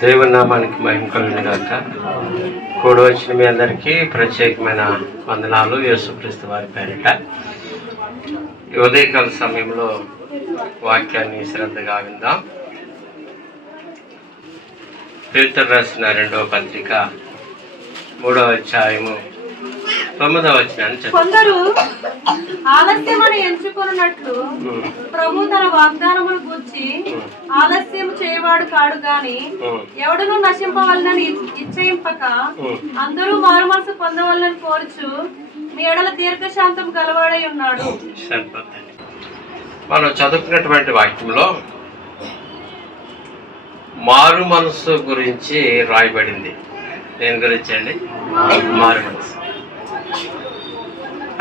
దేవుని నామానికి మహిమ కలుగును గాక. కూడి వచ్చిన మీ అందరికీ ప్రత్యేకమైన వందనాలు యేసుక్రీస్తు వారి పేరిట. ఈ ఉదయకాల సమయంలో వాక్యాన్ని శ్రద్ధగా విందాం. పేతురు రాసిన 2వ పత్రిక 3వ అధ్యాయము 9వ వచనాన్ని కొందరు ఆలస్యమని ఎంచుకున్నట్లు ప్రభు తన వాగ్దానమును గూర్చి ఆలస్యం చేయవాడు కాడు గాని ఎవడును నశింపవలనని ఇచ్చయింపక అందరూ మారుమనసు పొందవలనని కోరుచు మీ ఎడల దీర్ఘశాంతం గలవాడై ఉన్నాడు. మనం చదువుకున్నటువంటి వాక్యంలో మారు మనసు గురించి రాయబడింది. దేని గురించి అండి? మారు మనసు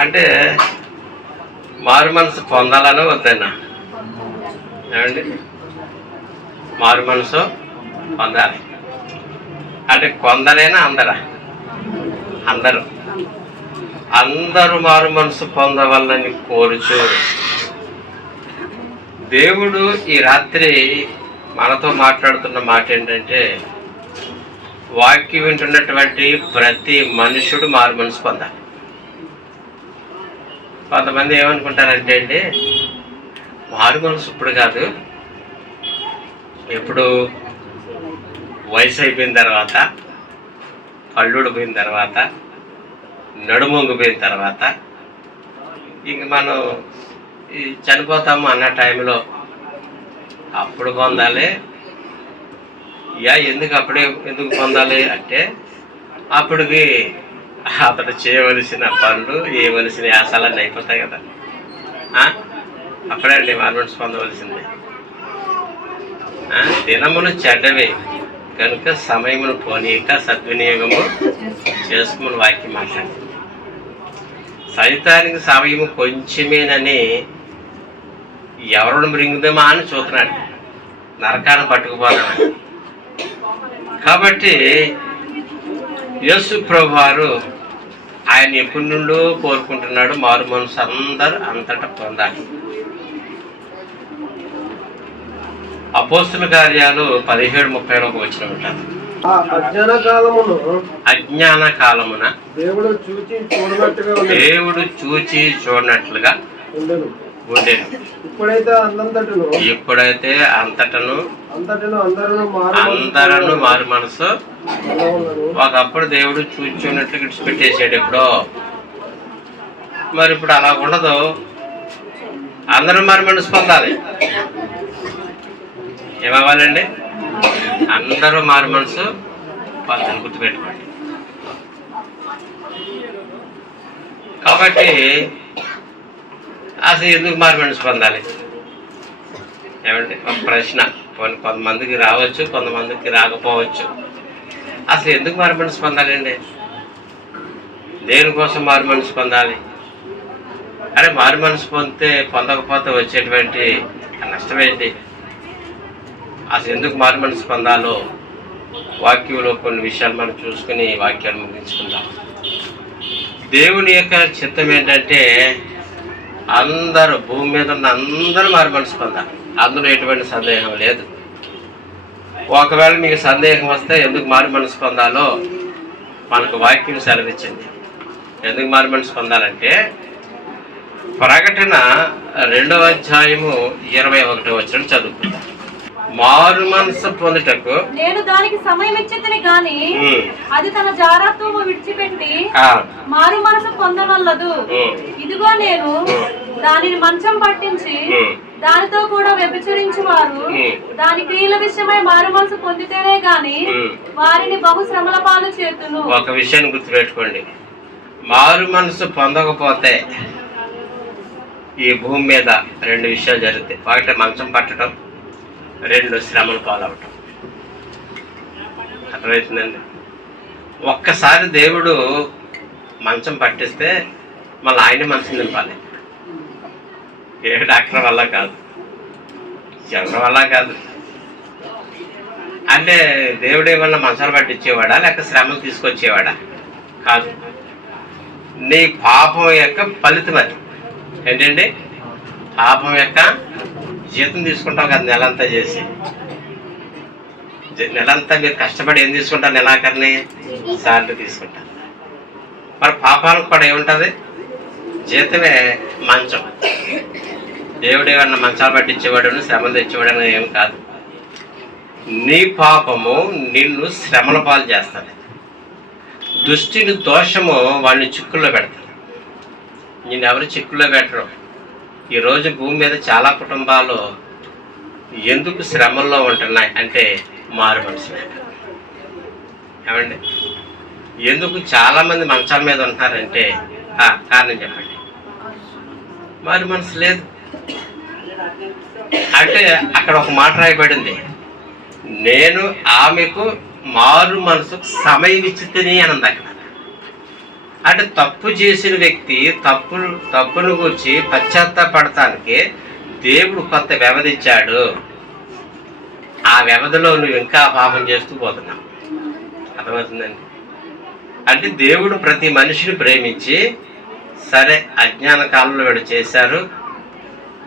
అంటే మారు మనసు పొందాలని వద్దన్నా ఏమండి? మారు మనసు పొందాలి అంటే కొందరైనా అందరూ మారు మనసు పొందవాలని కోరుచు దేవుడు ఈ రాత్రి మనతో మాట్లాడుతున్న మాట ఏంటంటే, వాక్యం వింటున్నటువంటి ప్రతి మనుషుడు మారు మనసు పొందాలి. కొంతమంది ఏమనుకుంటారంటే అండి, మారు మనసు ఇప్పుడు కాదు, ఎప్పుడు వయసు అయిపోయిన తర్వాత, కళ్ళుడు పోయిన తర్వాత, నడుమొంగిపోయిన తర్వాత, ఇంక మనం చనిపోతాము అన్న టైంలో అప్పుడు పొందాలి. ఎందుకు పొందాలి అంటే, అప్పటికి అతడు చేయవలసిన పనులు చేయవలసిన యాసాలన్నీ అయిపోతాయి కదా. అప్పుడే అండి మారు మనసు పొందవలసింది. దినములు చెడ్డవి కనుక సమయమును పోనీక సద్వినియోగము చేసుకుని వాక్యం మాట్లాడి, సైతానికి సమయము కొంచెమేనని ఎవరిని మృంగుదామా అని చూస్తున్నాడు, నరకాన్ని పట్టుకుపోదామని. కాబట్టి యేసు ప్రభు వారు ఆయన ఎప్పటి నుండో కోరుకుంటున్నాడు, మారు మనసు అందరూ అంతటా పొందాలి. అపోస్తుల కార్యాలు 17:30 వచ్చిన ఉంటారు. అజ్ఞాన కాలమున దేవుడు చూచి చూడనట్లుగా ఉండేను. ఎప్పుడైతే అంతటను అందరూ మారు మనసు ఒకప్పుడు దేవుడు చూచున్నట్లు విడిచిపెట్టేసాడు ఎప్పుడో. మరి ఇప్పుడు అలా ఉండదు, అందరూ మారు మనసు పొందాలి. ఏమవ్వాలండి? అందరూ మారు మనసు పొందాలి, గుర్తుపెట్టుకోండి. కాబట్టి అసలు ఎందుకు మారు మనసు పొందాలి ఏమండి? ఒక ప్రశ్న. కొంతమందికి రావచ్చు, కొంతమందికి రాకపోవచ్చు. అసలు ఎందుకు మారు మనసు పొందాలండి? దేనికోసం మారు మనసు పొందాలి? అరే మారు మనసు పొందకపోతే వచ్చేటువంటి నష్టం ఏంటి? అసలు ఎందుకు మారు మనసు పొందాలో వాక్యంలో కొన్ని విషయాలు మనం చూసుకుని వాక్యాన్ని ముగించుకుందాం. దేవుని యొక్క చిత్తం ఏంటంటే, అందరూ భూమి మీద ఉన్న అందరూ మారు మనసు పొందాలి. అందులో ఎటువంటి సందేహం లేదు. ఒకవేళ మీకు సందేహం వస్తే ఎందుకు మారు మనసు పొందాలో మనకు వాక్యం సెలవిచ్చింది. ఎందుకు మారు మనసు పొందాలంటే, ప్రకటన 2వ అధ్యాయము 21వ వచనం చదువుకుందాం. మారు మనసు పొందుటకు నేను దానికి సమయం ఇచ్చితిని గాని అది తన జారత్వము విడిచిపెట్టి మారు మనసు పొందవల్లదు. ఇదిగో నేను దానిని మంచం పట్టించి దానితో కూడా వ్యభిచరించు వారు దాని క్రియల విషయమై మారు మనసు పొందితేనే గాని వారిని బహు శ్రమల పాలు చేతును. ఒక విషయాన్ని గుర్తుపెట్టుకోండి, మారు మనసు పొందకపోతే ఈ భూమి మీద 2 విషయాలు జరుగుతాయి. ఒకటి మంచం పట్టడం, 2 శ్రమలు పాలవటం. అర్థమవుతుందండి? ఒక్కసారి దేవుడు మంచం పట్టిస్తే మళ్ళీ ఆయన మంచం నింపాలి. ఏ డాక్టర్ వల్ల కాదు, ఎవరి వల్ల కాదు. అంటే దేవుడు ఏమన్నా మంచాలు పట్టించేవాడా లేక శ్రమలు తీసుకొచ్చేవాడా? కాదు. నీ పాపం యొక్క ఫలితం అది. ఏంటండి? పాపం యొక్క జీతం తీసుకుంటాం కదా నెలంతా చేసి. నెలంతా మీరు కష్టపడి ఏం తీసుకుంటారు? నెలాఖరిని సార్లు తీసుకుంటారు. మరి పాపాలకు కూడా ఏముంటుంది? జీతమే మంచం. దేవుడు ఏమన్నా మంచాలు పట్టించేవాడు, శ్రమలు తెచ్చేవాడు అని ఏం కాదు. నీ పాపము నిన్ను శ్రమల పాలు చేస్తుంది. దుష్టిని దోషము వాళ్ళని చిక్కుల్లో పెడతారు. నిన్ను ఎవరు చిక్కుల్లో పెట్టరు. ఈరోజు భూమి మీద చాలా కుటుంబాలు ఎందుకు శ్రమల్లో ఉంటున్నాయి అంటే మారు మనసు లేక. ఏమండి, ఎందుకు చాలామంది మంచాల మీద ఉంటున్నారంటే కారణం చెప్పండి. మారు మనసు లేదు. అంటే అక్కడ ఒక మాట రాయబడింది, నేను ఆమెకు మారు మనసుకు సమయం ఇచ్చితేనే అని అంది అక్కడ. అంటే తప్పు చేసిన వ్యక్తి తప్పును గురించి పశ్చాత్తాపడటానికి దేవుడు కొంత వ్యవధి ఇచ్చాడు. ఆ వ్యవధిలో నువ్వు ఇంకా పాపం చేస్తూ పోతున్నావు. అర్థమవుతుందండి? అంటే దేవుడు ప్రతి మనిషిని ప్రేమించి, సరే అజ్ఞాన కాలంలో వీడు చేశారు,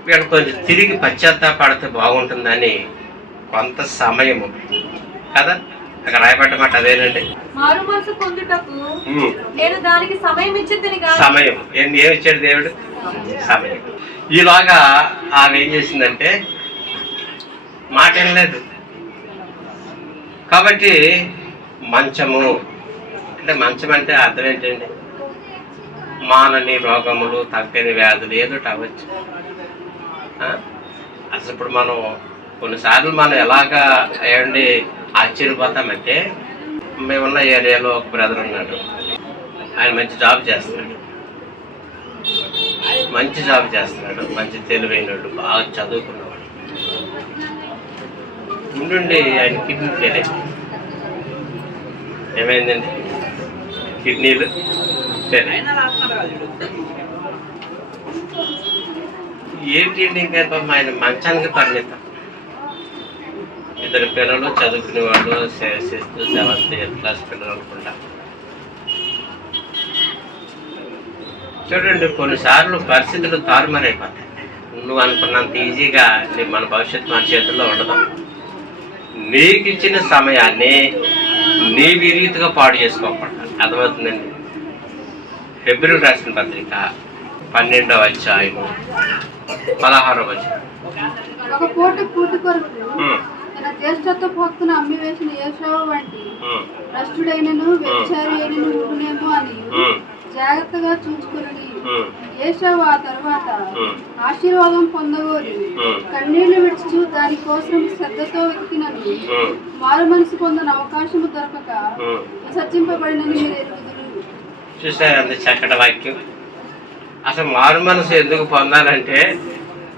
వీడు కొంచెం తిరిగి పశ్చాత్తాపడితే బాగుంటుందని కొంత సమయము కదా అక్కడ రాయబడ్డమాట. అదేనండి, మారు మనసు పొందుటకు నేను దానికి సమయం ఇచ్చేది. సమయం ఏమి ఇచ్చాడు దేవుడు? సమయం. ఈలాగా ఆమె ఏం చేసిందంటే మాట ఏం లేదు. కాబట్టి మంచము అంటే, మంచం అంటే అర్థం ఏంటండి? మానని రోగములు, తగ్గని వ్యాధులు ఏదో అవ్వచ్చు. అసలు ఇప్పుడు మనం కొన్నిసార్లు మనం ఎలాగా ఏమండి ఆశ్చర్యపోతామంటే, మేమున్న ఏరియాలో ఒక బ్రదర్ ఉన్నాడు. ఆయన మంచి జాబ్ చేస్తున్నాడు, మంచి తెలివైనవాడు, బాగా చదువుకున్నవాడు. ఉండి ఆయన కిడ్నీ ఫెయిల్ అయిపోయింది. ఏమైందండి? కిడ్నీలు ఫెయిల్ అయ్యాయి. ఏంటి ఇంకా ఆయన మంచానికి పరిమితం. 2 పిల్లలు చదువుకునేవాళ్ళు, 6th 7th 8th క్లాస్ పిల్లలు అనుకుంటా. చూడండి, కొన్నిసార్లు పరిస్థితులు తారుమారైపోతాయి. నువ్వు అనుకున్నంత ఈజీగా మన భవిష్యత్తు మన చేతుల్లో ఉండదు. నీకు ఇచ్చిన సమయాన్ని నీవు ఈ రీతిగా పాడు చేసుకోకూడదు. అర్థమవుతుందండి? ఫిబ్రవరి రాసిన పత్రిక 12వ అధ్యాయము 16వ వచనం. ఒక పూటి కొరకు తన జ్యేష్ఠత్వ భక్తును అమ్మి వేసిన ఏశావు వంటి భ్రష్టుడైనను వ్యభిచారి అయినను ఉండునేమో అని జాగ్రత్తగా చూసుకుని ఏశావు ఆ తర్వాత ఆశీర్వాదం పొందగోరి కన్నీళ్లు విడిచి దాని కోసం శ్రద్ధతో వెతికినను మారు మనసు పొందని అవకాశము దొరకక విసర్జింపబడినని మీరు ఎరుగుదురు. చూసారు అంత చక్కటి వాక్యం. అసలు మారు మనసు ఎందుకు పొందాలంటే,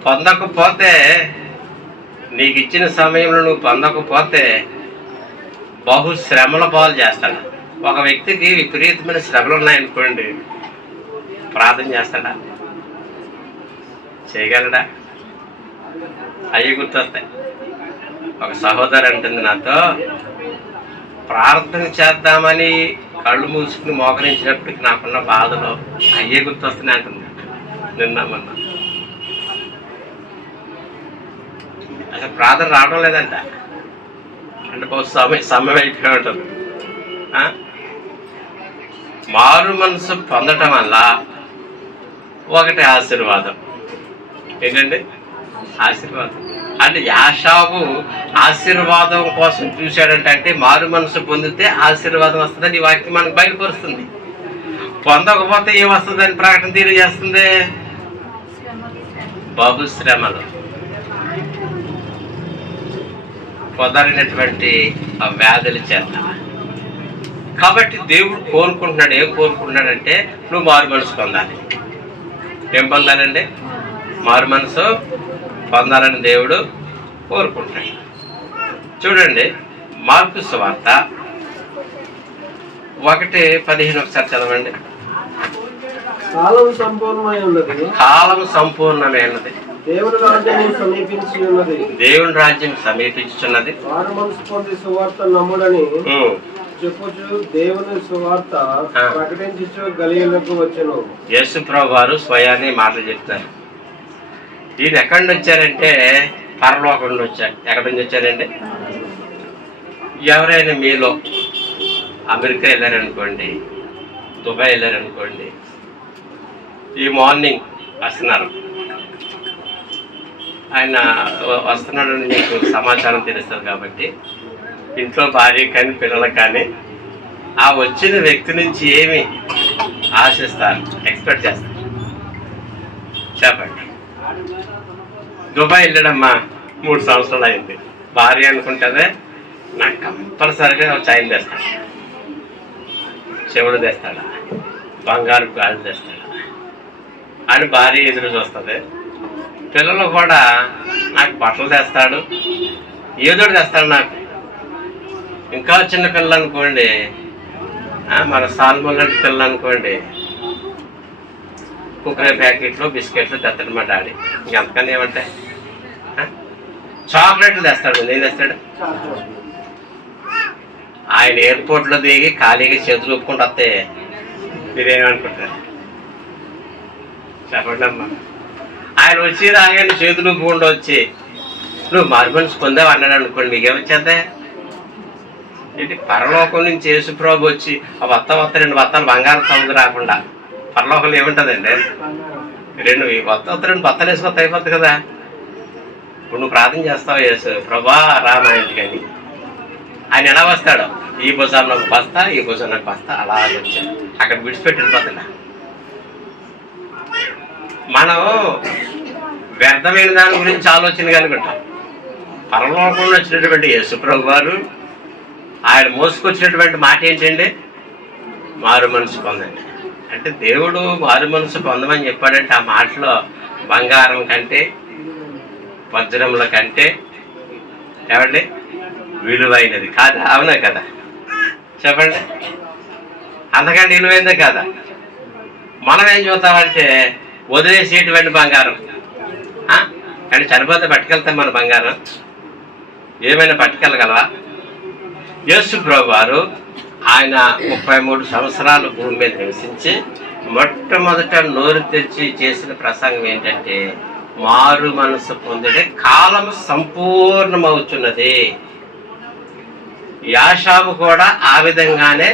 పొందకపోతే, నీకు ఇచ్చిన సమయంలో నువ్వు పొందకపోతే బహు శ్రమల పాలు చేస్తాడు. ఒక వ్యక్తికి విపరీతమైన శ్రమలు ఉన్నాయనుకోండి, ప్రార్థన చేస్తాడా? చేయగలడా? అయ్యి గుర్తొస్తాయి. ఒక సహోదరు అంటుంది నాతో, ప్రార్థన చేద్దామని కళ్ళు మూసుకుని మోకరించినప్పటికి నాకున్న బాధలో అయ్యే గుర్తొస్తున్నాయి అంటుంది. నిన్న మొన్న అసలు ప్రార్థన రావడం లేదంట. అంటే బహు సమయం అయిపోయి ఉంటుంది. మారు మనసు పొందటం వల్ల ఒకటి ఆశీర్వాదం. ఏంటండి? ఆశీర్వాదం. అంటే యాషావు ఆశీర్వాదం కోసం చూశాడంటే, అంటే మారు మనసు పొందితే ఆశీర్వాదం వస్తుందని ఈ వాక్యం మనకు బయలుపరుస్తుంది. పొందకపోతే ఏమొస్తుందని ప్రకటన తెలియజేస్తుంది? బహుశ్రమలు, పొందరినటువంటి ఆ వ్యాధుల చేత. కాబట్టి దేవుడు కోరుకుంటున్నాడు. ఏం కోరుకుంటున్నాడంటే, నువ్వు మారు మనసు పొందాలి. ఏం పొందాలండి? మారు మనసు పొందాలని దేవుడు కోరుకుంటాడు. చూడండి, మార్కు సువార్త 1:15 ఒకసారి చదవండి. కాలం సంపూర్ణమై ఉన్నది, దేవుని రాజ్యం సమీపించి ఉన్నది, దేవుని రాజ్యం సమీపించుచున్నది. మారు మనసు పొంది సువార్త నమ్ముడని చెప్పుచు దేవుని సువార్త ప్రకటించుచు గలిలయకు వచ్చెను. యేసు ప్రభువు వారు స్వయాన్ని మాటలు చెప్తారు. ఈయన ఎక్కడి నుంచి వచ్చారంటే పరలోకం నుండి వచ్చారు. ఎక్కడి నుంచి వచ్చారండి? ఎవరైనా మీలో అమెరికా వెళ్ళారనుకోండి, దుబాయ్ వెళ్ళారనుకోండి, ఈ మార్నింగ్ వస్తున్నారు, ఆయన వస్తున్నాడని మీకు సమాచారం తెలుస్తుంది కాబట్టి ఇంట్లో భార్య కానీ పిల్లలకు కానీ ఆ వచ్చిన వ్యక్తి నుంచి ఏమి ఆశిస్తారు, ఎక్స్పెక్ట్ చేస్తారు? చెప్పండి. దుబాయ్ వెళ్ళాడమ్మా, 3 సంవత్సరాలు అయింది. భార్య అనుకుంటుందే నాకు కంపల్సరిగా చైన్ తెస్తాడు, చెవులు తెస్తాడా, బంగారు గాజు తెస్తాడా అని భార్య ఎదురు చూస్తుంది. పిల్లలు కూడా నాకు బట్టలు తెస్తాడు, ఏదో తెస్తాడు నాకు. ఇంకా చిన్న పిల్లలు అనుకోండి, మన సాల్మన్ లాంటి పిల్లలు అనుకోండి, కుక్కరే ప్యాకెట్లు బిస్కెట్లు తెస్తాడు మా డాడీ. ఇంకెంతకన్నా ఏమంటాయి? చాక్లెట్లు తెస్తాడు. ఏం తెస్తాడు? ఆయన ఎయిర్పోర్ట్లో దిగి ఖాళీగా చేతులు ఒప్పుకుంటూ వస్తే మీరేమనుకుంటారు? చెప్పండి అమ్మా. ఆయన వచ్చి రాగానే చేతులు ఒప్పుకుంటూ వచ్చి నువ్వు మార్బన్స్ పొందావు అన్నాడు అనుకోండి, మీకేమొచ్చేద్దా? ఏంటి, పరలోకం నుంచి యేసుప్రభు వచ్చి ఆ వత్త 2 బత్తాలు బంగారం తమ్ముకు రాకుండా పరలోకంలో ఏముంటుందండి? 2 బత్తాలు వేసుకొత్త అయిపోద్ది కదా. ఇప్పుడు నువ్వు ప్రార్థన చేస్తావు, యేసు ప్రభా రా మా ఇంటికి అని. ఆయన ఎలా వస్తాడు? ఈ భుజాన్ని ఒక బస్తా, ఈ భుజాన్ని ఒక బస్తా, అలా వచ్చాడు. అక్కడ విడిచిపెట్టి వెళ్ళిపోతున్నా. మనం వ్యర్థమైన దాని గురించి ఆలోచన కనుకుంటాం. పరలోకంలో వచ్చినటువంటి యేసుప్రభు వారు ఆయన మోసుకొచ్చినటువంటి మాట ఏంటండి? మారు మనసు పొందండి. అంటే దేవుడు మారు మనసు పొందమని చెప్పాడంటే ఆ మాటలో బంగారం కంటే వజ్రముల కంటే ఏమండి విలువైనది కాదా? అవునా కదా? చెప్పండి. అంతకంటే విలువైందే కదా? మనం ఏం చూస్తామంటే వదిలేసేటువంటి బంగారం. కానీ చనిపోతే పట్టుకెళ్తాం మన బంగారం? ఏమైనా పట్టుకెళ్ళగలవా? యేసు ప్రభు వారు ఆయన 33 సంవత్సరాలు భూమి మీద నివసించి మొట్టమొదట నోరు తెచ్చి చేసిన ప్రసంగం ఏంటంటే మారు మనసు పొందితే కాలం సంపూర్ణమవుతున్నది. యాషాబు కూడా ఆ విధంగానే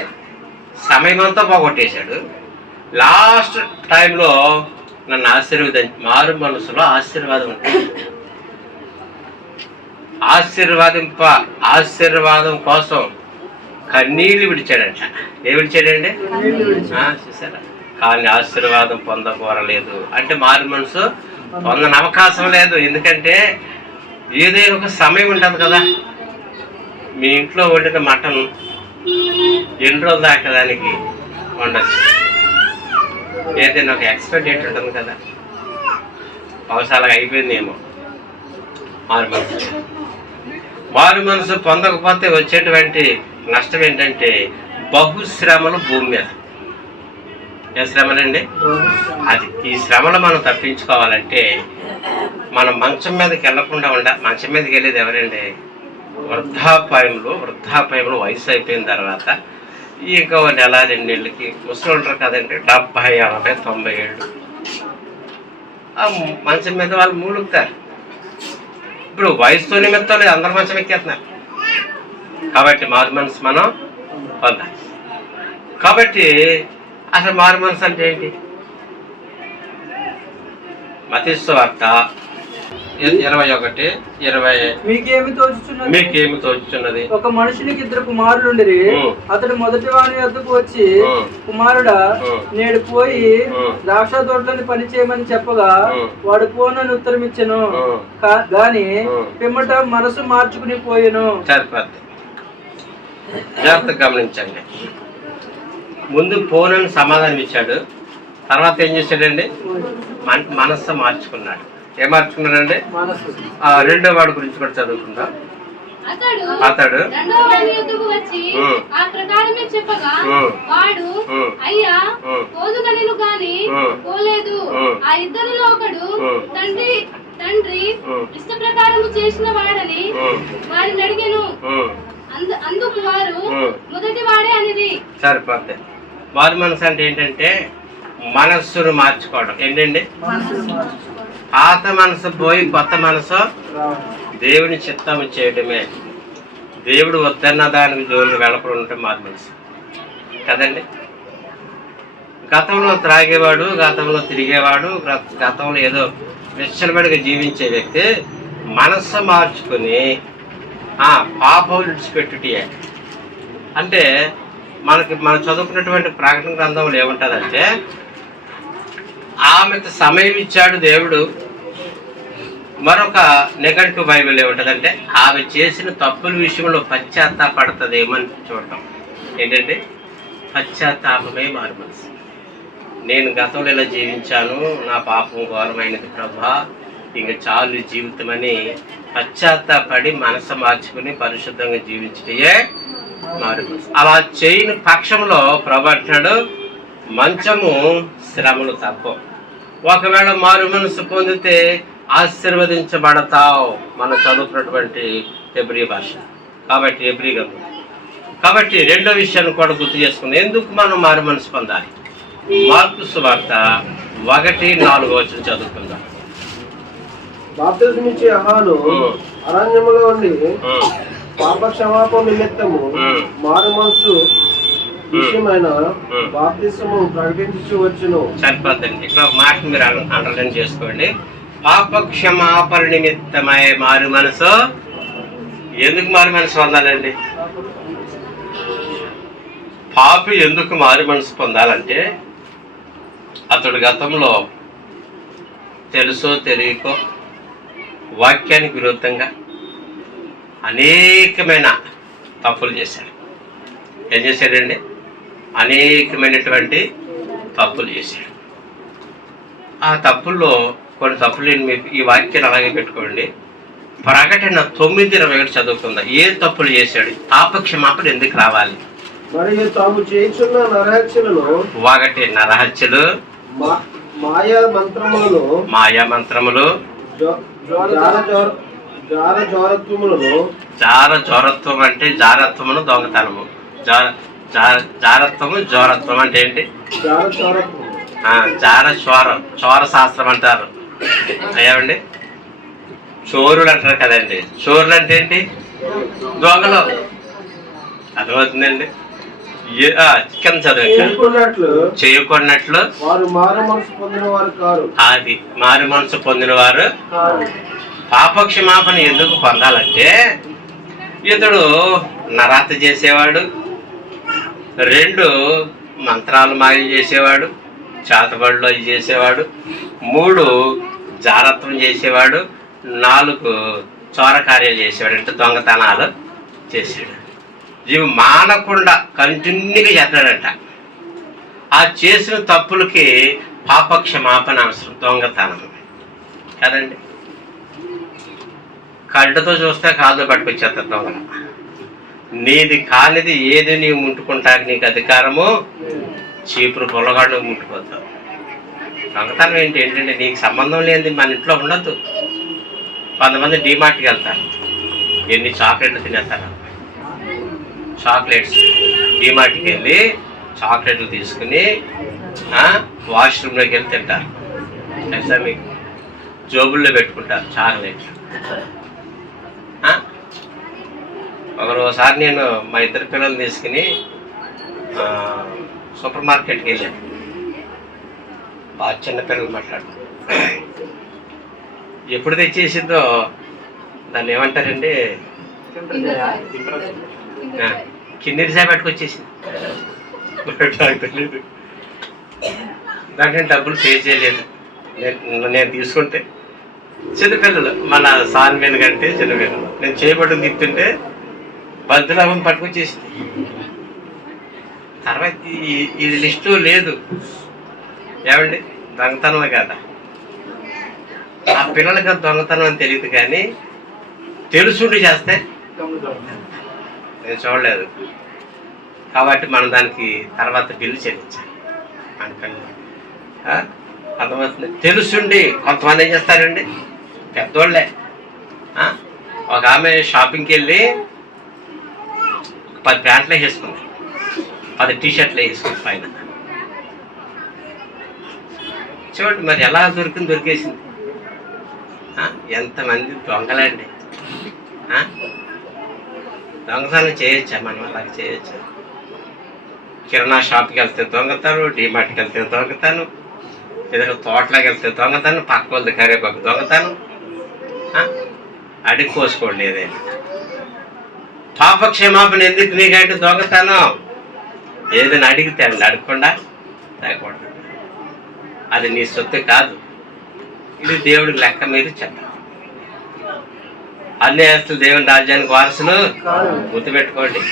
సమయమంతా పోగొట్టేశాడు. లాస్ట్ టైంలో నన్ను మారు మనసులో ఆశీర్వాదం ఉంటుంది. ఆశీర్వాదం కోసం కన్నీళ్ళు విడిచాడంట. ఏ విడిచాడండి? చూసారా? కానీ ఆశీర్వాదం పొందకోరలేదు. అంటే మారు మనసు పొందని అవకాశం లేదు. ఎందుకంటే ఏదైనా ఒక సమయం ఉంటుంది కదా. మీ ఇంట్లో వండిన మటన్ ఎన్ని రోజులు దాకా దానికి వండొచ్చు. ఏదైనా ఒక ఎక్స్పైరీ డేట్ ఉంటుంది కదా. అవసరాలుగా అయిపోయిందేమో. మారు మనసు పొందకపోతే వచ్చేటువంటి నష్టం ఏంటంటే బహుశ్రమలు భూమి మీద. ఏ శ్రమలండి? అది ఈ శ్రమలు మనం తప్పించుకోవాలంటే మనం మంచం మీదకి వెళ్ళకుండా మంచం మీదకి వెళ్ళేది ఎవరండి? వృద్ధాప్యంలో వయసు అయిపోయిన తర్వాత ఇంకా 1-2 నెలలకి ముసలి ఉంటారు కదండి, 70, 80, 90 ఏళ్ళు ఆ మంచం మీద వాళ్ళు మూలుగుతారు. ఇప్పుడు వయసుతో నిమిత్తం లేదు, అందరు మంచం ఎక్కేస్తున్నారు. కాబట్టి మారు మనసు మనం పొందాలి. కాబట్టి అసలు మారు మనసు అంటే ఏంటి? మత్తయి సువార్త 21:20 మీకేమి తోచుచున్నది? ఒక మనుషునికి 2 కుమారులుండిరి. అతడు మొదటి వాని వద్దకు వచ్చి, కుమారుడా, నేడు పోయి ద్రాక్ష తోటలోని పని చేయమని చెప్పగా వాడు పోనని ఉత్తరం ఇచ్చెను. గాని పిమ్మట మనసు మార్చుకుని పోయెను. సరిపోద్ది. జాగ్రత్తగా గమనించండి. ముందు పోనని సమాధానం ఇచ్చాడు, తర్వాత ఏం చేశాడండి? మనస్సు మార్చుకున్నాడు. ఏం మార్చుకున్నాడండి? రెండో వాడి గురించి కూడా చదువుకుందాం. అతడు రెండవ వాని యొద్దకు వచ్చి ఆ ప్రకారమే చెప్పగా వాడు, అయ్యా పోదుగలను గాని పోలేదు. ఆ ఇద్దరిలో ఒకడు తండ్రి ఇష్ట ప్రకారము చేసిన వాడని వారిని అడిగెను. అందుకు వారు మొదటి వాడే అనేది. సరిపోద్ది. మారు మనసు అంటే ఏంటంటే మనస్సును మార్చుకోవడం. ఏంటండి? పాత మనసు పోయి కొత్త మనసు దేవుని చిత్తము చేయడమే. దేవుడు వద్దన్న దానికి జోలు వెళ్ళకుండా ఉంటే మారు మనసు కదండి. గతంలో త్రాగేవాడు, గతంలో తిరిగేవాడు, గతంలో ఏదో విచ్చలబడిగా జీవించే వ్యక్తి మనస్సు మార్చుకుని పాపం విడిచిపెట్టుటే అంటే మనం చదువుకున్నటువంటి ప్రకటన గ్రంథంలో ఏముంటుందంటే ఆమెకు సమయం ఇచ్చాడు దేవుడు. మరొక నెగటివ్ బైబిల్ ఏముంటుందంటే ఆమె చేసిన తప్పుల విషయంలో పశ్చాత్తాపడుతుందేమని చూడటం. ఏంటంటే పశ్చాత్తాపమే మారు మనసు. నేను గతంలో ఇలా జీవించాను, నా పాపం ఘోరమైనది ప్రభా, ఇంక చాలు జీవితమని పశ్చాత్తాపడి మనసు మార్చుకుని పరిశుద్ధంగా జీవించటే మారు మనసు. అలా చేయని పక్షంలో ప్రభు అంటాడు మంచము శ్రమలు తప్ప. ఒకవేళ మారు మనసు పొందితే ఆశీర్వదించబడతావు. మనం చదువుకున్నటువంటి హెబ్రీ భాష కాబట్టి హెబ్రీ గ్రంథం. కాబట్టి రెండో విషయాన్ని కూడా గుర్తు చేసుకుని ఎందుకు మనం మారు మనసు పొందాలి. మార్కు సువార్త 1:4 చదువుకుందాం. బాప్తిస్మమిచ్చే యోహాను అరణ్యములో ఉండి పాప క్షమాపణ నిమిత్తము మారు మనసు విషయమైన బాప్తిస్మము ప్రకటించి వచ్చును. సరిపోద్దండి. ఇక్కడ ఒక మాట మీరు అండర్లైన్ చేసుకోండి. పాప క్షమాపణ నిమిత్తమై మారు మనసు. ఎందుకు మారు మనసు పొందాలండి? పాపి ఎందుకు మారు మనసు పొందాలంటే అతడు గతంలో తెలుసో తెలియకో వాక్యానికి విరుద్ధంగా అనేకమైన తప్పులు చేశాడు. ఏం చేశాడండి? అనేకమైనటువంటి తప్పులు చేశాడు. ఆ తప్పుల్లో కొన్ని తప్పులు మీకు ఈ వాక్యాన్ని అలాగే పెట్టుకోండి. ప్రకటన 9:21 చదువుకుందాం. ఏ తప్పులు చేశాడు? పాపక్షమాపణ ఎందుకు రావాలి? మరియు తాము చేయుచున్న నరహత్యలను 1 నరహత్యలు, మాయా మంత్రములు, జారత్వం అంటే జారత్వమును దొంగతనము. జారత్వము జోరత్వం అంటే ఏంటి? చోర శాస్త్రం అంటారు. అయ్యామండి చోరులు అంటారు కదండి. చోరులు అంటే ఏంటి? దొంగలు. అర్థమవుతుందండి. చికెన్ చేయకున్నట్లు అది మారు మనసు పొందిన వారు. పాపక్షమాపణ ఎందుకు పొందాలంటే ఇతడు నరాత చేసేవాడు, 2 మంత్రాలు మాయ చేసేవాడు, చేతబడులు అవి చేసేవాడు, 3 జారత్వం చేసేవాడు, 4 చోర కార్యాలు చేసేవాడు అంటే దొంగతనాలు చేసాడు. ఇవి మానకుండా కంటిన్యూగా చేస్తాడంట. ఆ చేసిన తప్పులకి పాపక్షమాపణ అవసరం. దొంగతనం కదండి. కళ్ళతో చూస్తే కాళ్ళు పట్టుకొచ్చేస్తా దొంగ. నీది కానిది ఏది నీవు ముట్టుకుంటానికి నీకు అధికారము, చీపురు పొలగాడు ముట్టుకోతావు. దొంగతనం ఏంటంటే నీకు సంబంధం లేనిది మన ఇంట్లో ఉండద్దు. కొంతమంది డీమార్ట్కి వెళ్తారు, ఎన్ని చాక్లెట్లు తినేస్తారు. చాక్లెట్స్ డీమార్ట్కి వెళ్ళి చాక్లెట్లు తీసుకుని వాష్రూమ్లోకి వెళ్ళి తింటారు. తెలుసా మీకు? జోబుల్లో పెట్టుకుంటారు చాక్లెట్లు. ఒకరోసారి నేను మా 2 పిల్లలు తీసుకుని సూపర్ మార్కెట్కి వెళ్ళాను. బాగా చిన్న పిల్లలు మాట్లాడు. ఎప్పుడు తెచ్చేసిందో దాన్ని ఏమంటారండి? కింది సాయి పట్టుకొచ్చేసింది. నాకు తెలియదు. దాంట్లో డబ్బులు పే చేయలేదు. నేను తీసుకుంటే చిన్నపిల్లలు మన సాన్ మీద కంటే చిన్నపిల్లలు నేను చేయబడిని తిప్పుతుంటే బద్దులాభం పట్టుకొచ్చేసింది. తర్వాత ఇది లిస్టు లేదు. ఏమండి దొంగతనం కదా. ఆ పిల్లలకి దొంగతనం అని తెలియదు కానీ తెలుసుండి చేస్తే నేను చూడలేదు. కాబట్టి మనం దానికి తర్వాత బిల్లు చెల్లించాలి. అందుకని అర్థమవుతుంది. తెలుసుండి కొంతమంది ఏం చేస్తారండి, పెద్దోళ్ళే. ఒక ఆమె షాపింగ్కి వెళ్ళి 10 ప్యాంట్లు వేసుకుంది, 10 టీషర్ట్లు వేసుకుంది పైన. చూడండి మరి ఎలా దొరికేసింది. ఎంతమంది దొంగలండి. దొంగతనం చేయొచ్చా? మనం అలాగే చేయొచ్చా? కిరాణా షాప్కి వెళ్తే దొంగతనం, డీమార్ట్కి వెళ్తే దొంగతనం, ఏదైనా తోటలోకి వెళ్తే దొంగతనం, పక్క వాళ్ళది కరివేపాకు దొంగతనం, అడిగి కోసుకోండి. ఏదైనా పాపక్షమాపణ ఎందుకు నీకంటే దొంగతనం ఏదైనా అడిగితే అండి అడగకుండా తగ్గకూడదు. అది నీ సొత్తు కాదు, ఇది దేవుడికి లెక్క మీరు చెప్పాలి. అన్యాయస్తులు దేవుని రాజ్యానికి వారసులు గుర్తుపెట్టుకోండి.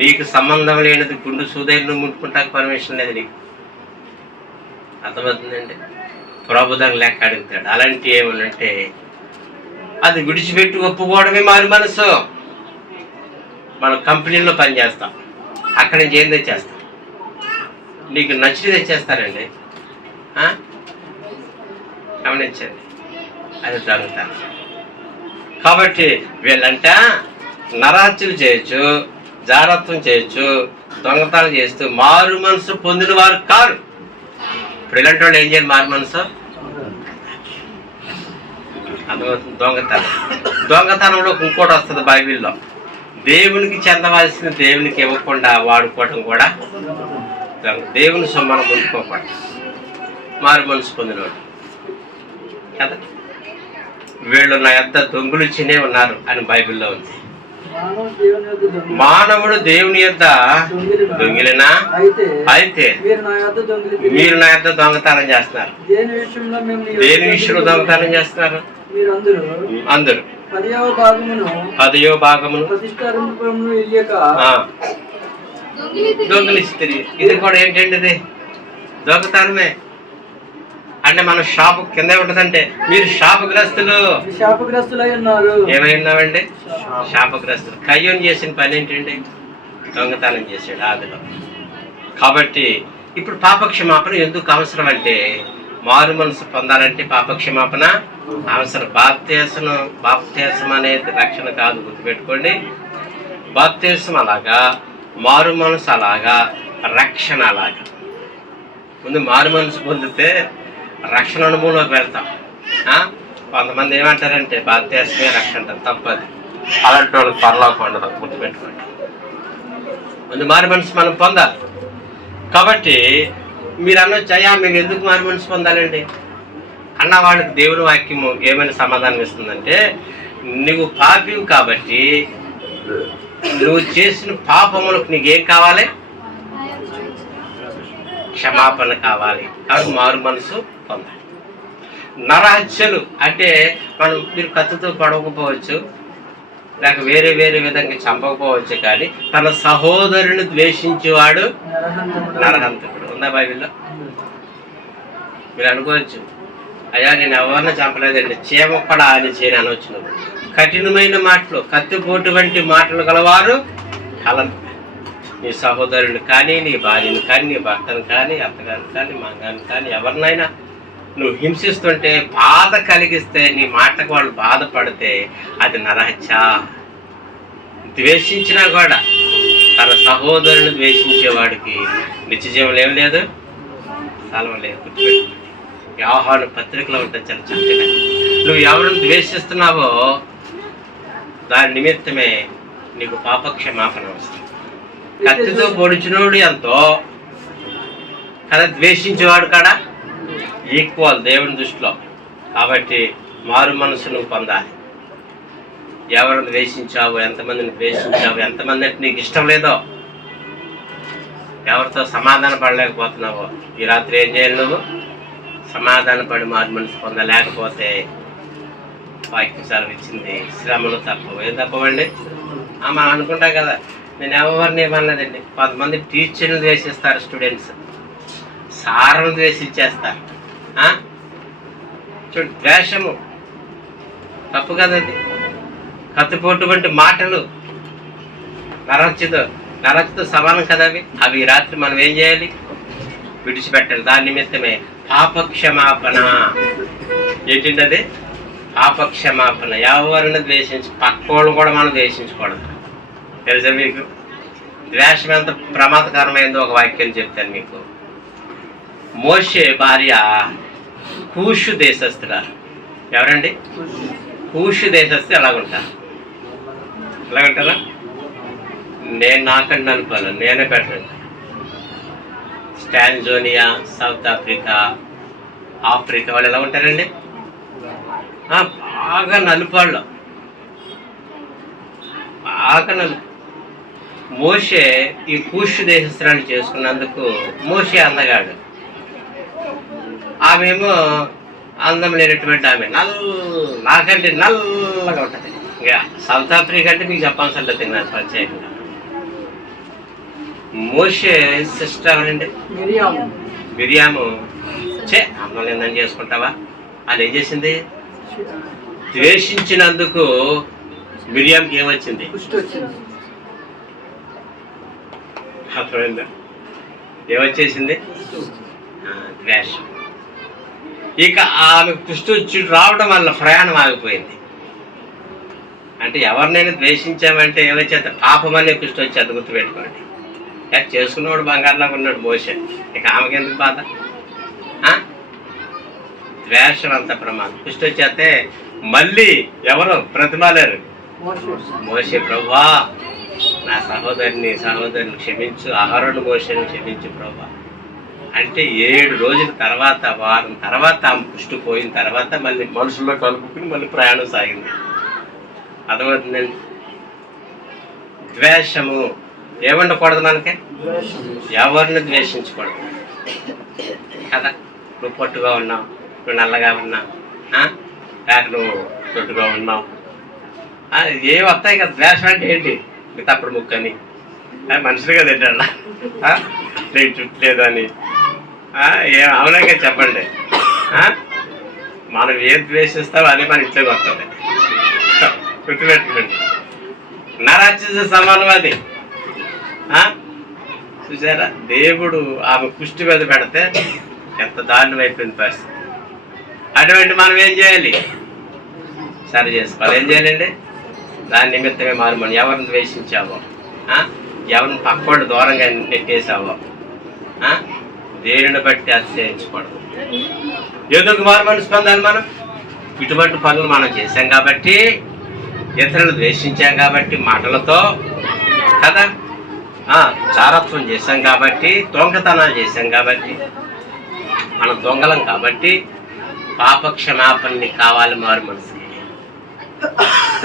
నీకు సంబంధం లేనిది గుండు సూదైన నువ్వు ముట్టుకుంటానికి పర్మిషన్ లేదు నీకు. అర్థమవుతుందండి? ప్రభు దానికి లెక్క అడుగుతాడు. అలాంటి ఏమనంటే అది విడిచిపెట్టి ఒప్పుకోవడమే మారు మనసు. మనం కంపెనీలో పనిచేస్తాం, అక్కడి నుంచి ఏం తెచ్చేస్తాం? నీకు నచ్చి తెచ్చేస్తారండి. గమనించండి, అది దొంగతనం. కాబట్టి వీళ్ళంట నరహత్యలు చేయొచ్చు, జారత్వం చేయొచ్చు, దొంగతనం చేస్తూ మారు మనసు పొందిన వారు కారు. ఇప్పుడు ఇలాంటి వాళ్ళు ఏం చేయాలి? మారు మనసు అర్థమవుతుంది. దొంగతనంలో ఇంకోటి వస్తుంది బైబిల్లో. దేవునికి చెందవలసిన దేవునికి ఇవ్వకుండా వాడుకోవటం కూడా దేవుని సొమ్మను పొందుకోకూడదు. మారు మనసు పొందినవాడు కదా. వీళ్ళు నా యొద్ద దొంగులు చినే ఉన్నారు అని బైబిల్లో ఉంది. మానవుడు దేవుని యొద్ద దొంగిలినా అయితే మీరు నా యొద్ద దొంగతనం చేస్తున్నారు. దేని విషయంలో దొంగతనం చేస్తున్నారు? అందరూ 10వ భాగమును దొంగిలిస్తారు. ఇది కూడా ఏంటంటే దొంగతనమే. అంటే మన షాపు కింద ఉంటుందంటే మీరు శాపగ్రస్తులు ఏమైనామండి? శాపగ్రస్తులు. కయ్యోని చేసిన పని ఏంటండి? దొంగతనం చేసాడు ఆదిలో. కాబట్టి ఇప్పుడు పాపక్షమాపణ ఎందుకు అవసరం అంటే, మారు మనసు పొందాలంటే పాపక్షమాపణ అవసరం. బాప్తీసం అనేది రక్షణ కాదు, గుర్తుపెట్టుకోండి. బాప్తీసం అలాగా, మారు మనసు అలాగా, రక్షణ అలాగా. ముందు మారు మనసు పొందితే రక్షణ అనుభవంలోకి వెళ్తాం. కొంతమంది ఏమంటారంటే బాప్తీసమే రక్షణ అంటారు. తప్పది. అలాంటి వాళ్ళకి పరలోకం ఉండదు, గుర్తుపెట్టుకోండి. ముందు మారు మనసు మనం పొందాలి. కాబట్టి మీరు అనొచ్చు, అయ్యా మేము ఎందుకు మారు మనసు పొందాలండి అన్నవాడికి దేవుని వాక్యము ఏమైనా సమాధానం ఇస్తుందంటే, నువ్వు పాపివి కాబట్టి నువ్వు చేసిన పాపములకు నీకేం కావాలి? క్షమాపణ కావాలి. కాబట్టి మారు మనసు పొందాలి. నరహత్యలు అంటే మీరు కత్తితో పడవకపోవచ్చు, లేక వేరే విధంగా చంపకపోవచ్చు, కానీ తన సహోదరుని ద్వేషించేవాడు నరహంతకుడు. ఉందా బైబిల్లో? మీరు అనుకోవచ్చు, అయ్యా నేను ఎవరిని చంపలేదండి, చీమొక్కడా అని చేయని అనవచ్చు. నువ్వు కఠినమైన మాటలు, కత్తిపోటు వంటి మాటలు గలవారు కలం. నీ సహోదరుని కానీ, నీ భార్యను కానీ, నీ భర్తను కానీ, అత్తగారిని కానీ, మంగాన్ని కానీ, ఎవరినైనా నువ్వు హింసిస్తుంటే, బాధ కలిగిస్తే, నీ మాటకు వాళ్ళు బాధపడితే అది నరహత్య. ద్వేషించినా కూడా తన సహోదరుని ద్వేషించేవాడికి నిత్యజీవం ఏం లేదు, స్థలం లేదు. గుర్తుపెట్టు. యోహాను పత్రికలో ఉంటుంది చాలా చక్కగా. నువ్వు ఎవరిని ద్వేషిస్తున్నావో దాని నిమిత్తమే నీకు పాపక్షమాపణ వస్తుంది. కత్తితో పొడిచినోడు ఎంతో కదా, ద్వేషించేవాడు కాడా ఈక్వల్ దేవుని దృష్టిలో. కాబట్టి మారు మనసు నువ్వు పొందాలి. ఎవరిని ద్వేషించావు, ఎంతమందిని ద్వేషించావు, ఎంతమంది అంటే నీకు ఇష్టం లేదో, ఎవరితో సమాధాన పడలేకపోతున్నావో, ఈ రాత్రి ఏం చేయాలి? నువ్వు సమాధాన పడి మారు మనసు పొందలేకపోతే వాక్యం సెలవు ఇచ్చింది, శ్రమలు తప్పవు. ఏం తప్పవండి? మనం అనుకుంటాం కదా, నేను ఎవరిని ఏమన్నదండి. కొంతమంది టీచర్ని ద్వేషిస్తారు, స్టూడెంట్స్ సార్ను ద్వేషించేస్తారు. చూడు, ద్వేషము తప్పు కదండి. కత్తిపోటు వంటి మాటలు నరహత్యతో సమానం కదా అవి రాత్రి మనం ఏం చేయాలి? విడిచిపెట్టాలి. దాని నిమిత్తమే పాపక్షమాపణ. ఏంటంటే అది పాపక్షమాపణ. ఎవరిని ద్వేషించి పక్కోళ్ళు కూడా మనం ద్వేషించకూడదు. తెలుసా మీకు? ద్వేషం ఎంత ప్రమాదకరమైందో ఒక వాక్యం చెప్తాను మీకు. మోషే భార్య కూషు దేశస్తురాలు. ఎవరండి? కూషు దేశస్థు. ఎలాగుంటారా? నేను నాకంటే నలుపాలి, నేనే పెట్టండి. స్టాన్జోనియా, సౌత్ ఆఫ్రికా, ఆఫ్రికా వాళ్ళు ఎలా ఉంటారండి? బాగా నలుపాళ్ళు, బాగా నలుపు. మోషే ఈ కూషు దేశస్త్రాన్ని చేసుకున్నందుకు మోషే అందగాడు, ఆమెమో అందం లేనటువంటి ఆమె నాకంటే నల్లగా ఉంటుంది. ఇంకా సౌత్ ఆఫ్రికా అంటే మీకు చెప్పాల్సిన లేదు నాకు ప్రత్యేకంగా. మోషే సిస్టర్ ఎవరండి? మిరియాము. అందం లేదని చేసుకుంటావా? అది ఏం చేసింది? ద్వేషించినందుకు మిరియాంకి ఏమొచ్చింది? అర్థమైందా? ఏమొచ్చేసింది? ద్వేషం. ఇక ఆమెకు కుష్టి వచ్చి రావడం వల్ల ప్రయాణం ఆగిపోయింది. అంటే ఎవరినైనా ద్వేషించామంటే ఏమొచ్చేది? పాపం అనే కుష్టి వచ్చి అది గుర్తుపెట్టుకోండి. చేసుకున్నవాడు బంగారులాగా ఉన్నాడు మోషే, ఇక ఆమెకి ఎందుకు బాధ? ద్వేషం అంత ప్రమాదం. కుష్టి వచ్చేస్తే మళ్ళీ ఎవరు ప్రతిమాలేరు? మోషే, ప్రభువా నా సహోదరిని క్షమించు, అహరోను మోషేని క్షమించు ప్రభువా అంటే 7 రోజుల తర్వాత, వారం తర్వాత ఆమె కుష్టి పోయిన తర్వాత మళ్ళీ మనుషుల్లో కలుపుకుని మళ్ళీ ప్రయాణం సాగింది. అర్థమవుతుందండి? ద్వేషము ఏముండకూడదు మనకి? ఎవరిని ద్వేషించకూడదు కదా. నువ్వు పొట్టుగా ఉన్నావు, నువ్వు నల్లగా ఉన్నావు, లేక నువ్వు తొట్టుగా ఉన్నావు, ఏమి వస్తాయి కదా. ద్వేషం అంటే ఏంటి? మీ తప్పుడు ముక్కని, మనుషులుగా తింటాడా, నీకు చుట్టూ లేదని, ఏం అవునాక చెప్పండి. మనం ఏం ద్వేషిస్తామో అదే మన ఇంట్లోకి వస్తుంది. గుర్తుపెట్టుకోండి. నరాక్షస సమానవాది. చూసారా, దేవుడు ఆమె కుష్టి మీద పెడితే ఎంత దారుణం అయిపోయింది పరిస్థితి. అటువంటి మనం ఏం చేయాలి? సరి చేసుకోవాలి. ఏం చేయాలండి? దాని నిమిత్తమే మనం ఎవరిని ద్వేషించావో, ఎవరిని పక్కోళ్ళు దూరంగా నెట్టేసావో, దేనిని బట్టి అతిశయించకూడదు. ఎందుకు మనసు పొందాలి? మనం ఇటువంటి పనులు మనం చేశాం కాబట్టి, ఇతరులు ద్వేషించాం కాబట్టి, మాటలతో కదా, చారత్వం చేశాం కాబట్టి, దొంగతనాలు చేశాం కాబట్టి, మనం దొంగలం కాబట్టి పాపక్షమాపణని కావాలి మారు మనసు.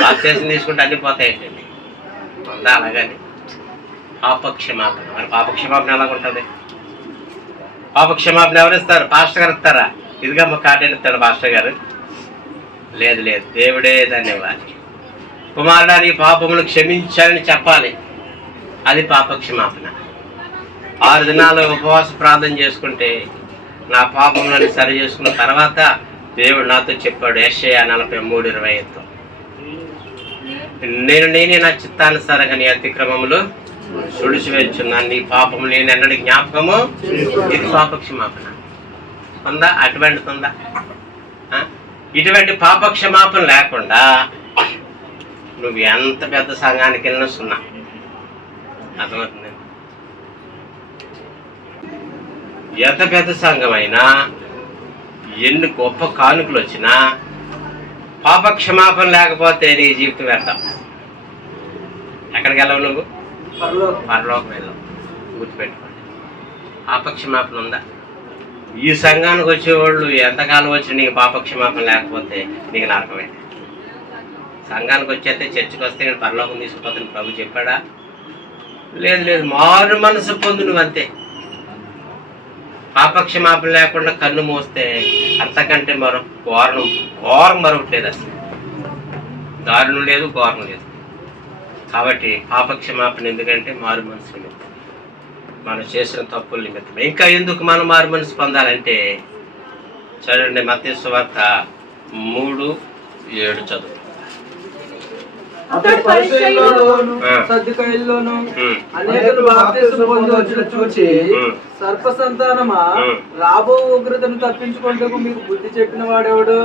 బాప్తిసం తీసుకుంటే అన్ని పోతాయంటండి, ఉందా? అలాగని పాపక్షమాపణ. మరి పాపక్షమాపణ ఎలాగ ఉంటుంది? పాపక్షమాపణ ఎవరిస్తారు? పాస్టర్ గారు ఇస్తారా? ఇదిగా మా కార్డు ఇస్తాడు పాస్టర్ గారు? లేదు లేదు, దేవుడే దాన్ని ఇవ్వాలి. కుమారుడా నీ పాపములు క్షమించాలని చెప్పాలి, అది పాపక్షమాపణ. 6 దినాలు ఉపవాస ప్రార్థన చేసుకుంటే నా పాపములను సరి చేసుకున్న తర్వాత దేవుడు నాతో చెప్పాడు, యెషయా 43:25, నేనే నా చిత్తానుసారంగా నీ అతిక్రమములు తుడిచివేస్తున్నాను, నీ పాపము నేను ఎన్నడి జ్ఞాపకము. ఇది పాపక్షమాపణ. ఉందా? అటువంటిది ఉందా? ఇటువంటి పాపక్షమాపణ లేకుండా నువ్వు ఎంత పెద్ద సంఘానికి వెళ్ళినా సున్నా. అర్థమవుతుంది? ఎంత పెద్ద సంఘం అయినా, ఎన్ని గొప్ప కానుకలు వచ్చినా పాపక్షమాపణ లేకపోతే నీ జీవితం వ్యర్థం. ఎక్కడికి వెళ్ళవు నువ్వు? పరలోకం వెళ్ళవు. గుర్తుపెట్టుకోండి. పాపక్షమాపణ ఉందా? ఈ సంఘానికి వచ్చేవాళ్ళు ఎంతకాలం వచ్చి నీకు పాపక్షమాపణ లేకపోతే నీకు నరకమే. సంఘానికి వచ్చేస్తే చర్చికి వస్తే నేను పరలోకం తీసుకుపోతాను ప్రభు చెప్పాడా? లేదు లేదు, మారు మనసు పొందు నువ్వు అంతే. పాపక్షమాపణ లేకుండా కన్ను మోస్తే అంతకంటే ఘోరం మరొకటి లేదు. అసలు దారుణం లేదు, ఘోరం లేదు. కాబట్టి పాపక్షమాపణ ఎందుకంటే మారు మనసు నిమిత్తం, మనం చేసిన తప్పుల నిమిత్తం. ఇంకా ఎందుకు మనం మారు మనసు పొందాలంటే చదవండి, మత్తయి సువార్త 3:7 చదువు. అతడు పరిసయ్యులను సద్దూకయ్యులను అనేకులు బాప్తిసం పొంది వచ్చిన చూచి, సర్ప సంతానమా, రాబో ఉగ్రతను తప్పించుకుంటూ మీకు బుద్ధి చెప్పిన వాడెవడు?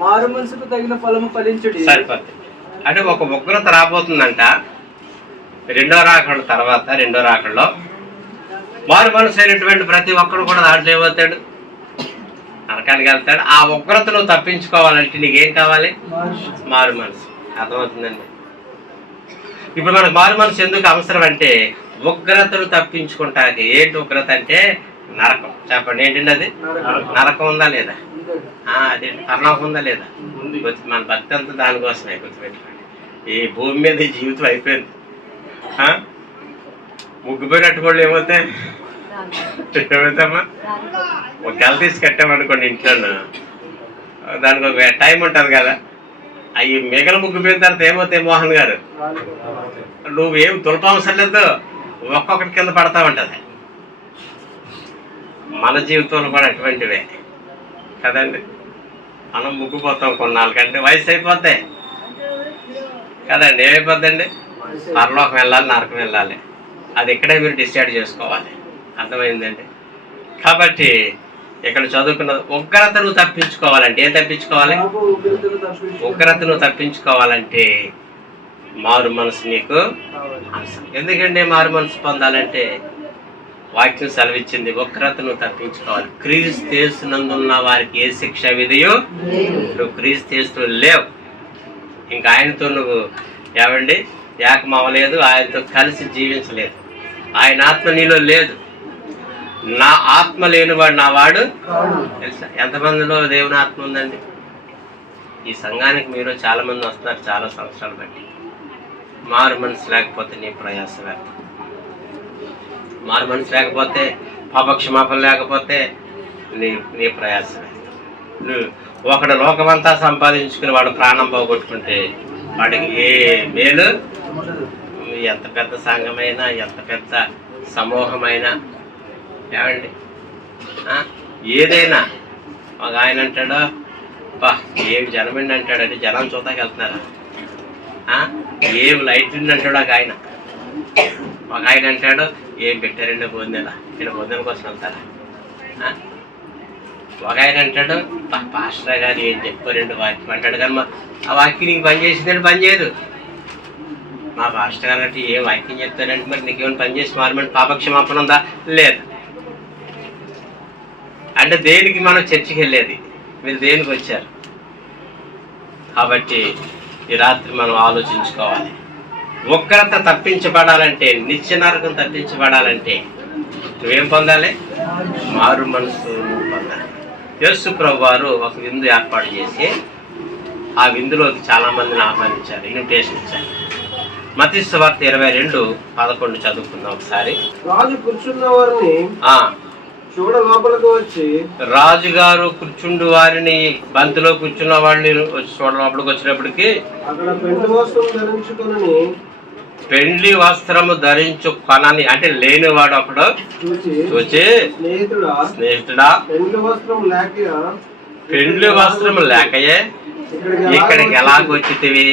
మారు మనసుకు తగిన ఫలము ఫలించుడి. సరిపోతుంది. అంటే ఒక ఉగ్రత రాబోతుందంట రెండో రాకడలో మారు మనసు అయినటువంటి ప్రతి ఒక్కరు కూడా దాంట్లో ఏమవుతాడు? నరకానికి వెళ్తాడు. ఆ ఉగ్రతను తప్పించుకోవాలంటే నీకేం కావాలి? మారు మనసు. అర్థమవుతుందండి? ఇప్పుడు మనకు మారు మనసు ఎందుకు అవసరం అంటే ఉగ్రతను తప్పించుకుంటానికి. ఏంటి ఉగ్రత అంటే? నరకం. చెప్పండి, ఏంటండి అది? నరకం ఉందా లేదా? అదే పరలోకం ఉందా లేదా? మన భక్తి అంతా దానికోసమే, గుర్తుపెట్టుకోండి. ఈ భూమి మీద ఈ జీవితం అయిపోయింది. ముగ్గుపోయినట్టు కూడా ఏమవుతామా? ఒక గల తీసి కట్టామనుకోండి ఇంట్లో, దానికి ఒక టైం ఉంటుంది కదా. అవి మిగల ముగ్గుపోయిన తర్వాత ఏమవుతాయి మోహన్ గారు? నువ్వేం తులపవసరం లేదు, ఒక్కొక్కటి కింద పడతా ఉంటుంది. మన జీవితంలో కూడా అటువంటివే కదండి. మనం ముగ్గుపోతాం కొన్నాళ్ళకంటే వయసు అయిపోతాయి కదండి. ఏమైపోద్దండి? పరలోకం వెళ్ళాలి, నరకం వెళ్ళాలి. అది ఇక్కడే మీరు డిసైడ్ చేసుకోవాలి. అర్థమైందండి? కాబట్టి ఇక్కడ చదువుకున్న ఉగ్రతను తప్పించుకోవాలంటే ఏం తప్పించుకోవాలి? ఉగ్రతను తప్పించుకోవాలంటే మారు మనసు నీకు అవసరం. ఎందుకంటే మారు మనసు పొందాలంటే వాక్యం సెలవిచ్చింది, ఉగ్రతను తప్పించుకోవాలి. క్రీస్తు యేసునందున్న వారికి ఏ శిక్ష విధియో నువ్వు క్రీస్తు యేసు లేవు. ఇంకా ఆయనతో నువ్వు ఏమండి ఏకమవ్వలేదు, ఆయనతో కలిసి జీవించలేదు. ఆయన ఆత్మ నీలో లేదు. నా ఆత్మ లేనివాడు నా వాడు తెలుసా? ఎంతమందిలో దేవుని ఆత్మ ఉందండి? ఈ సంఘానికి మీరు చాలా మంది వస్తున్నారు చాలా సంవత్సరాలు బట్టి. మారు మనసు లేకపోతే నీ ప్రయాస వ్యర్థం. మారు మనసు లేకపోతే, పాపక్షమాపణ లేకపోతే నీ ప్రయాస వ్యర్థం. నువ్వు ఒకడు లోకమంతా సంపాదించుకుని వాడు ప్రాణం పోగొట్టుకుంటే వాడికి ఏ మేలు? ఎంత పెద్ద సంఘమైనా, ఎంత పెద్ద సమూహమైనా, ఏమండి ఏదైనా. ఒక ఆయన అంటాడు, బా ఏమి జనమండి అంటాడంటే జనం చూతాకి వెళ్తున్నారా? ఏమి లైట్ అంటాడు ఒక ఆయన. ఒక ఆయన అంటాడు, ఏం పెట్టారండి భోజనాల, ఇక్కడ భోజనం కోసం వెళ్తారా? ఒక ఆయన అంటాడు, పాస్టర్ గారు ఏం చెప్పారండి వాక్యం అంటాడు. కానీ ఆ వాక్యం నీకు పని చేసిందంటే పని చేయదు. మా పాస్టర్ గారు అంటే ఏం వాక్యం చెప్తారంటే మరి నీకేమైనా పని చేసి మారమంటే పాపక్షమాపణ ఉందా? లేదు. అంటే దేనికి మనం చర్చికి వెళ్ళేది? మీరు దేనికి వచ్చారు? కాబట్టి ఈ రాత్రి మనం ఆలోచించుకోవాలి. ఉగ్రత తప్పించబడాలంటే, నిత్య నరకం తప్పించబడాలంటే నువ్వేం పొందాలి? మారు మనసు పొందాలి. యేసు ప్రభు వారు ఒక విందు ఏర్పాటు చేసి ఆ విందులోకి చాలా మందిని ఆహ్వానించారు, ఇన్విటేషన్ ఇచ్చారు. మత్తయి సువార్త 22:11 చదువుకుందాం ఒకసారి. రాజు కూర్చున్న వారిని చూడ లోపలికి వచ్చి, రాజుగారు కూర్చుండు వారిని, బంతిలో కూర్చున్న వాడిని చూడ లోపలికి వచ్చినప్పటికి అక్కడ పెండ్లి వస్త్రం ధరించుకుని, పెండ్లి వస్త్రము ధరించుకొనని అంటే లేనివాడు అప్పుడు చూచి, స్నేహితుడా పెండ్లి వస్త్రము లేకయే ఇక్కడికి ఎలాగొచ్చితివి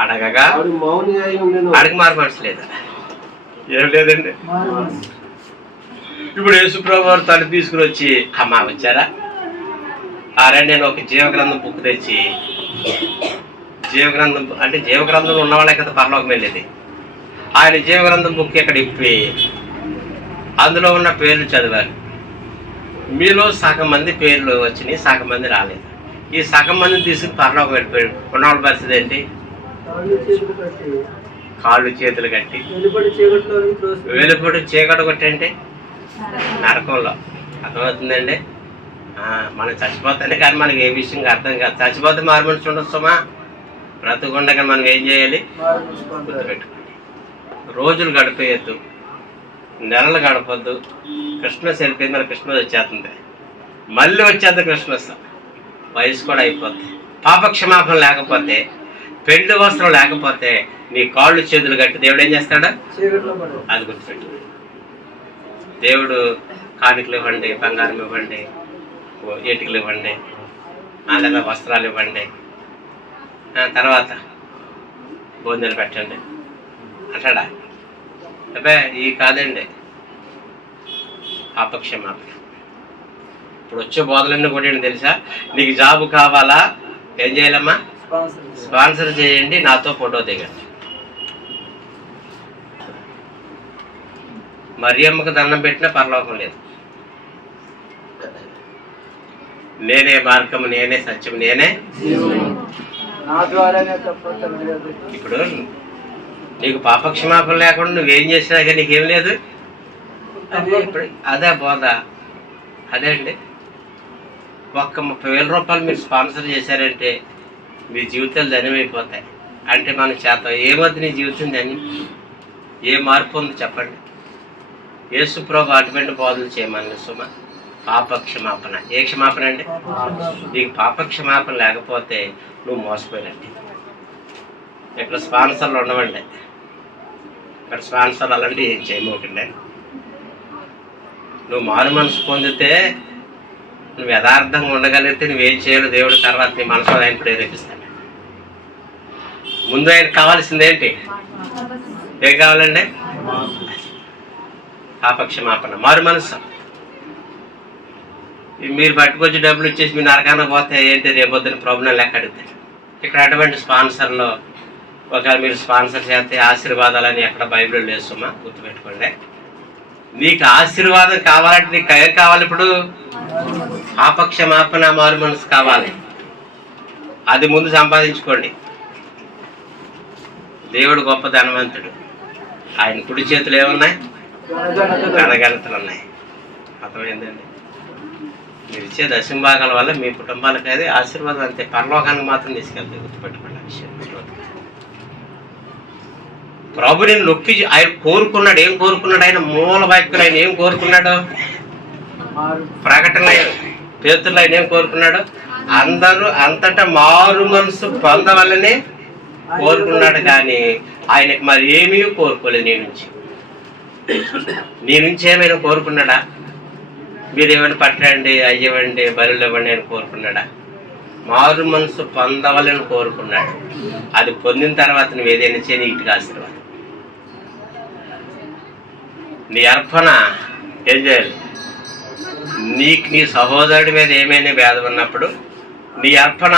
అడగగా అడిగి మారు మనసు లేదా? ఏం లేదండి. ఇప్పుడు యేసుప్రభు వారు తలుపు తీసుకుని వచ్చి, అమ్మా వచ్చారా? అరే నేను ఒక జీవగ్రంథం బుక్ తెచ్చి, జీవగ్రంథం అంటే జీవగ్రంథంలో ఉన్న వాళ్ళే కదా పరలోకం వెళ్ళేది. ఆయన జీవగ్రంథం బుక్ ఇక్కడ ఇప్పి అందులో ఉన్న పేర్లు చదివారు. మీలో సగం మంది పేర్లు వచ్చినాయి, సగం మంది రాలేదు. ఈ సగం మందిని తీసుకుని పరలోకం వెళ్ళిపోయాడు. ఉన్నవాళ్ళ పరిస్థితి ఏంటి? కాళ్ళు చేతులు కట్టి వెలుపడి చీకటి కొట్టంటే నరకంలో. అర్థమవుతుందండి? మనం చచ్చిపోతానే కానీ మనకి ఏ విషయం అర్థం కాదు. చచ్చిపోతే మారు మనసు ఉండొస్తామా? బ్రతుకుండగా మనం ఏం చేయాలి? గుర్తుపెట్టుకోండి. రోజులు గడిపేయద్దు, నెలలు గడపద్దు. క్రిస్మస్ వెళ్ళిపోయింది, మన క్రిస్మస్ వచ్చేస్తుంది, మళ్ళీ వచ్చేద్దు క్రిస్మస్, వయసు కూడా అయిపోతుంది. పాపక్షమాపణ లేకపోతే, పెండ్లి వస్త్రం లేకపోతే నీ కాళ్ళు చేతులు కట్టి దేవుడు ఏం చేస్తాడా? అది గుర్తుపెట్టు. దేవుడు కానుకలు ఇవ్వండి, బంగారం ఇవ్వండి, ఏటికలు ఇవ్వండి, లేదా వస్త్రాలు ఇవ్వండి, తర్వాత భోజనాలు పెట్టండి అంటాడా? అబ్బాయి ఈ కాదండి పాపక్షమాపణ. ఇప్పుడు వచ్చే బోధలన్నీ కూడా తెలుసా? నీకు జాబు కావాలా? ఏం చేయాలమ్మా? స్పాన్సర్ చేయండి, నాతో ఫోటో దిగండి. మరియమ్మకు దండం పెట్టినా పరలోకం లేదు. నేనే మార్గం, నేనే సత్యం, నేనే. ఇప్పుడు నీకు పాపక్షమాపణ లేకుండా నువ్వేం చేసినా కానీ నీకేం లేదు. అదే ఇప్పుడు అదే బోధ. అదే అండి, ఒక్క 30,000 రూపాయలు మీరు స్పాన్సర్ చేశారంటే మీ జీవితాలు ధన్యమైపోతాయి. అంటే మన చేత ఏమవుతుంది నీ జీవితం ధన్యం? ఏ మార్పు ఉంది చెప్పండి? యేసు ప్రభు అటువంటి బోధలు చేయమని సుమ. పాపక్షమాపణ. ఏ క్షమాపణ అండి? నీకు పాపక్షమాపణ లేకపోతే నువ్వు మోసపోయినట్టు. ఇక్కడ స్పాన్సర్లు ఉండవండి. ఇక్కడ స్పాన్సర్లు అలాంటి ఏం చేయమోకండి. నువ్వు మారు మనసు పొందితే, నువ్వు యథార్థంగా ఉండగలిగితే నువ్వేం చేయాలో దేవుడు తర్వాత నీ మనసు ఆయన ప్రేరేపిస్తాడు. ముందు ఆయనకు కావాల్సింది ఏంటి? ఏం కావాలండి? పాపక్షమాపణ, మారు మనసు. మీరు పట్టుకొచ్చి డబ్బులు ఇచ్చేసి మీ నరకాన పోతే ఏంటి రేపొద్దున ప్రభుత్వం లెక్క అడుగుతారు. ఇక్కడ అటువంటి స్పాన్సర్లో ఒకవేళ మీరు స్పాన్సర్ చేస్తే ఆశీర్వాదాలని ఎక్కడ బైబిల్లో లేసుమా, గుర్తుపెట్టుకోండి. నీకు ఆశీర్వాదం కావాలంటే నీకు ఏం కావాలి? ఇప్పుడు పాపక్షమాపణ, మారు మనసు కావాలి. అది ముందు సంపాదించుకోండి. దేవుడు గొప్ప ధనవంతుడు. ఆయన కుడి చేతులు ఏమున్నాయి? గణగణతలు ఉన్నాయి. అర్థమైందండి? మీరు ఇచ్చే దశంభాగాల వల్ల మీ కుటుంబాలకు అది ఆశీర్వాదం. అంతే, పరలోకానికి మాత్రం తీసుకెళ్తాయి. గుర్తుపెట్టుకోండి విషయం. ప్రభు నేను నొక్కి ఆయన కోరుకున్నాడు. ఏం కోరుకున్నాడు? ఆయన మూల వాక్యులు ఆయన ఏం కోరుకున్నాడు? ప్రకటన పేతుల్లో ఆయన ఏం కోరుకున్నాడు? అందరూ అంతటా మారు మనసు పొందవల్లనే కోరుకున్నాడు. కానీ ఆయనకి మరి ఏమీ కోరుకోలేదు. నీ నుంచి ఏమైనా కోరుకున్నాడా? మీరు ఏమైనా పట్టండి, అయ్యవండి, బరువులు ఇవ్వండి అని కోరుకున్నాడా? మారు మనసు పొందవాలని కోరుకున్నాడు. అది పొందిన తర్వాత నువ్వు ఏదైనా చేయని ఇంటికి ఆశీర్వాదం. నీ అర్పణ ఏం చేయాలి? నీకు నీ సహోదరుడి మీద ఏమైనా భేదం ఉన్నప్పుడు నీ అర్పణ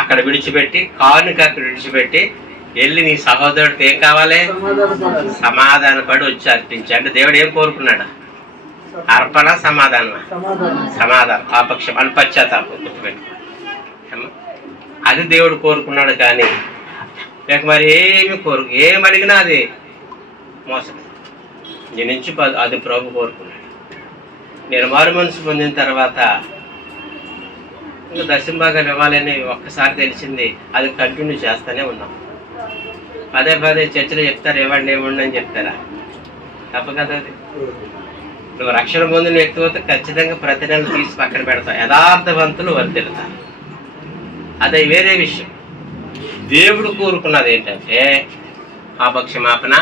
అక్కడ విడిచిపెట్టి, కానుక అక్కడ విడిచిపెట్టి వెళ్ళి నీ సహోదరుడికి ఏం కావాలి? సమాధానపడి వచ్చి అర్పించి. అంటే దేవుడు ఏం కోరుకున్నాడు? అర్పణ, సమాధానం. సమాధానం, పాపక్షం అని పశ్చాత్తాపం. గుర్తుపెట్టు. అది దేవుడు కోరుకున్నాడు. కానీ లేక మరి ఏమి అడిగినా అది మోసం. నీ నుంచి అది ప్రభు కోరుకున్నాడు. నేను మారు మనసు పొందిన తర్వాత ఇంకా దశంభాగాలు ఇవ్వాలని ఒక్కసారి తెలిసింది. అది కంటిన్యూ చేస్తూనే ఉన్నాం. పదే చర్చలో చెప్తారు ఇవ్వండి అని చెప్తారా? తప్ప కదా అది. నువ్వు రక్షణ పొందిన వ్యక్తి పోతే ఖచ్చితంగా ప్రతి నెల తీసి పక్కన పెడతావు. యథార్థవంతులు వర్తిల్తారు. అదే వేరే విషయం. దేవుడు కోరుకున్నది ఏంటంటే పాపక్షమాపణ,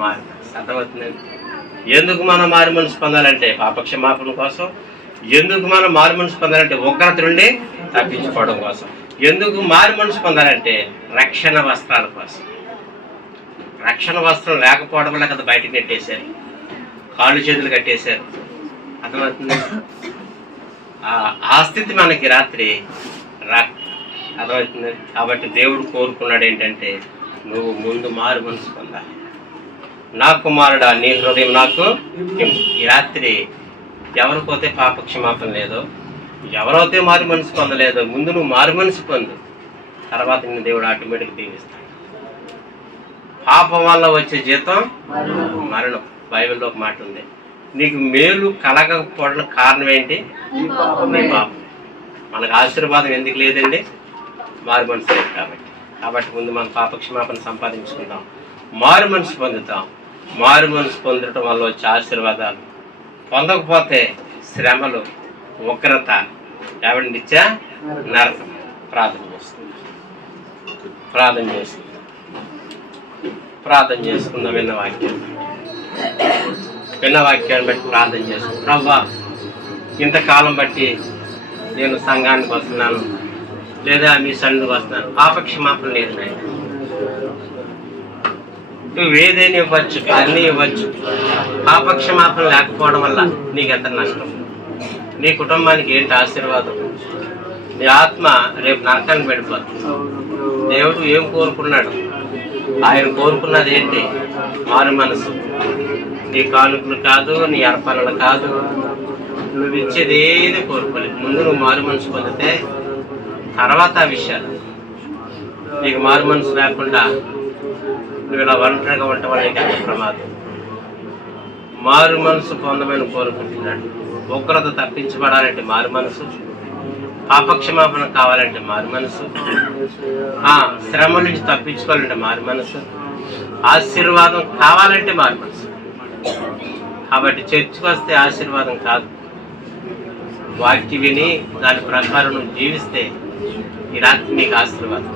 మారు మనసు. అర్థమవుతుందండి? ఎందుకు మనం మారు మనసు పొందాలంటే పాపక్షమాపణ కోసం. ఎందుకు మనం మారు మనసు పొందాలంటే ఉగ్రత నుండి తప్పించుకోవడం కోసం. ఎందుకు మారు మనసు పొందాలంటే రక్షణ వస్త్రాల కోసం. రక్షణ వస్త్రం లేకపోవడం వల్ల కదా బయటకు నెట్టేశారు, కాళ్ళు చేతులు కట్టేశారు. అర్థమవుతుంది? ఆ స్థితి మనకి రాత్రి అర్థమవుతుంది. కాబట్టి దేవుడు కోరుకున్నాడు ఏంటంటే నువ్వు ముందు మారు మనసు పొందాలి. నా కుమారుడా నీ హృదయం నాకు. ఈ రాత్రి ఎవరిపోతే పాపక్షమాపణ లేదో, ఎవరైతే మారు మనసు పొందలేదో, ముందు నువ్వు మారు మనసు పొందు. తర్వాత నిన్ను దేవుడు ఆటోమేటిక్ దీవిస్తాడు. పాపం వల్ల వచ్చే జీతం మరణం. బైబిల్లో ఒక మాట ఉంది, నీకు మేలు కలగకపోవడం కారణం ఏంటి? నీ పాపం. మనకు ఆశీర్వాదం ఎందుకు లేదండి? మారు మనసు లేదు కాబట్టి ముందు మనం పాపక్షమాపణ సంపాదించుకుందాం, మారు మనసు పొందుతాం. మారు మనసు పొందడం వల్ల వచ్చే ఆశీర్వాదాలు, పొందకపోతే శ్రమలు, ఉగ్రత, ఎవరి నిత్య నరకం. ప్రార్థన చేసుకుందాం. విన్న వాక్యాన్ని బట్టి ప్రార్థన చేసుకుందాం. ప్రభువా, ఇంతకాలం బట్టి నేను సంఘానికి వస్తున్నాను, లేదా మీ సన్నిధికి వస్తున్నాను, పాపక్షమాపణ లేదు నాయన. నువ్వు ఏదైనా ఇవ్వచ్చు, అన్నీ ఇవ్వచ్చు. పాపక్షమాపణ లేకపోవడం వల్ల నీకు ఎంత నష్టం, నీ కుటుంబానికి ఏంటి ఆశీర్వాదం, నీ ఆత్మ రేపు నరకానికి వెళ్ళిపోతుంది. దేవుడు ఏం కోరుకున్నాడు? ఆయన కోరుకున్నది ఏంటి? మారు మనసు. నీ కానుకలు కాదు, నీ అర్పణలు కాదు, నువ్వు ఇచ్చేది ఏది కోరుకోలేదు. ముందు నువ్వు మారు మనసు పొందితే తర్వాత ఆ విషయాలు. నీకు మారు మనసు లేకుండా నువ్వు ఇలా ఒంటరిగా ఉండటం వల్ల నీకు ఎంత ప్రమాదం. మారు మనసు పొందమని కోరుకుంటున్నాడు. ఉగ్రత తప్పించబడాలంటే మారు మనసు, పాపక్షమాపణ కావాలంటే మారు మనసు, శ్రమ నుంచి తప్పించుకోవాలంటే మారు మనసు, ఆశీర్వాదం కావాలంటే మారు మనసు. కాబట్టి చర్చికి వస్తే ఆశీర్వాదం కాదు, వాక్యం విని దాని ప్రకారం నువ్వు జీవిస్తే ఈ రాత్రి నీకు ఆశీర్వాదం.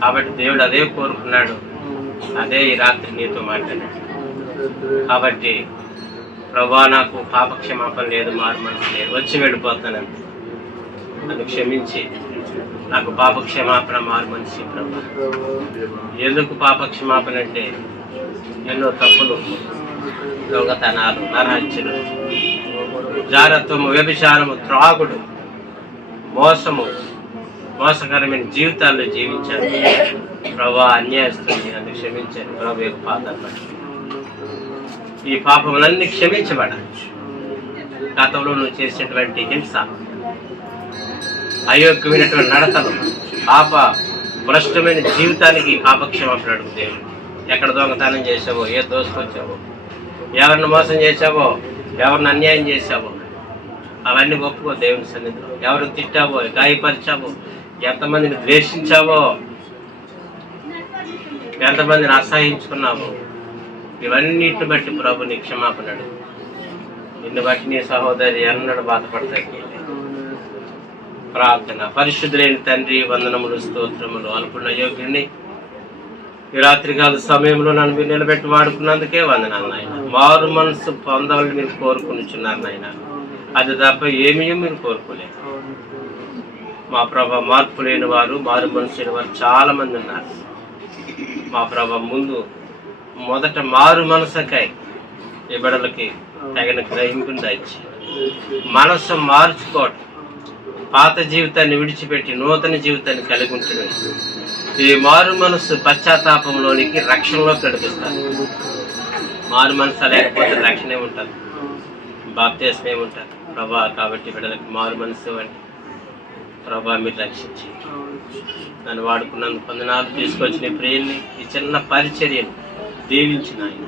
కాబట్టి దేవుడు అదే కోరుకున్నాడు, అదే ఈ రాత్రి నీతో మాట్లాడాడు. కాబట్టి ప్రభా నాకు పాపక్షమాపణ లేదు, మారు మనసు లేదు, వచ్చి వెళ్ళిపోతానంతే. నన్ను క్షమించి నాకు పాపక్షమాపణ మారు మనసు ప్రభా. ఎందుకు పాపక్షమాపణ అంటే ఎన్నో తప్పులు, దొంగతనాలు, నరహత్యలు, జారత్వము, వ్యభిచారము, త్రాగుడు, మోసము, మోసకరమైన జీవితాల్లో జీవించాను ప్రభా. అన్యాయస్తుంది, నన్ను క్షమించాను ప్రభు యొక్క పాదాలు. ఈ పాపములన్నీ క్షమించబడాలి. గతంలో నువ్వు చేసినటువంటి హింస, అయోగ్యమైనటువంటి నడతలు, పాప భ్రష్టమైన జీవితానికి పాపక్షమాపణ అడుగు దేవుడు. ఎక్కడ దొంగతనం చేసావో, ఏ దోసుకొచ్చావో, ఎవరిని మోసం చేసావో, ఎవరిని అన్యాయం చేసావో అవన్నీ ఒప్పుకో దేవుని సన్నిధిలో. ఎవరు తిట్టావో, గాయపరిచావో, ఎంతమందిని ద్వేషించావో, ఎంతమందిని అసహించుకున్నావో, ఇవన్నిటిని బట్టి ప్రభు నీ క్షమాపణ అడుగు. నిన్ను బట్టి నీ సహోదరి ఎన్నడూ బాధపడతాయి. ప్రార్థన. పరిశుద్ధులైన తండ్రి, వందనములు, స్తోత్రములు. అనుకున్న యోగ్యుడిని ఈ రాత్రికాల సమయంలో నన్ను మీరు నిలబెట్టి వాడుకున్నందుకే వందనాలు నాయన. మారు మనసు పొందాలని మీరు కోరుకునిచున్నారు నాయన, అది తప్ప ఏమీ మీరు కోరుకోలేదు. మా ప్రభ మార్పు లేని వారు, మారు మనసు లేని వారు చాలా మంది ఉన్నారు. మా ప్రభ మొదట మారు మనసుకై ఈ బిడ్డలకి తగిన గ్రహింపుని దాచి మనసు మార్చుకోవటం, పాత జీవితాన్ని విడిచిపెట్టి నూతన జీవితాన్ని కలిగి ఉంటుంది. ఈ మారు మనసు పశ్చాత్తాపంలోనికి, రక్షణలోకి నడిపిస్తారు. మారు మనసు లేకపోతే రక్షణ ఏముంటుంది, బాప్తిస్మం ఏముంటుంది ప్రభా. కాబట్టి బిడ్డలకి మారు మనసు ఇవ్వండి ప్రభా. మీరు రక్షించి నన్ను వాడుకున్నందుకు వందనాలు. తీసుకొచ్చిన ప్రియుల్ని, ఈ చిన్న పరిచర్యను దీవించిన ఆయన.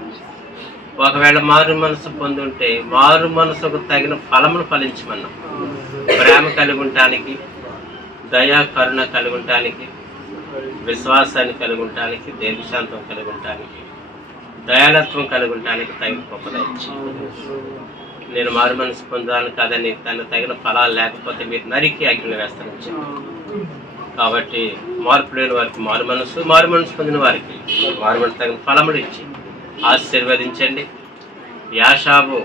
ఒకవేళ మారు మనసు పొందుంటే మారు మనసుకు తగిన ఫలములు ఫలించమన్నాం. ప్రేమ కలిగి ఉండటానికి, దయా కరుణ కలిగి ఉండటానికి, విశ్వాసాన్ని కలిగి ఉండటానికి, దీర్ఘశాంతం కలిగి ఉండటానికి, దయాలత్వం కలిగి ఉండటానికి తగిన గొప్పదచ్చి నేను మారు మనసు పొందాను కాదని దానికి తగిన ఫలాలు లేకపోతే మీరు నరికి అగ్ని వేస్తానని చెప్పాను. కాబట్టి మార్పు లేని వారికి మారు మనసు పొందిన వారికి మారు మనసు తగిన ఫలములు ఇచ్చి ఆశీర్వదించండి. యాషాబు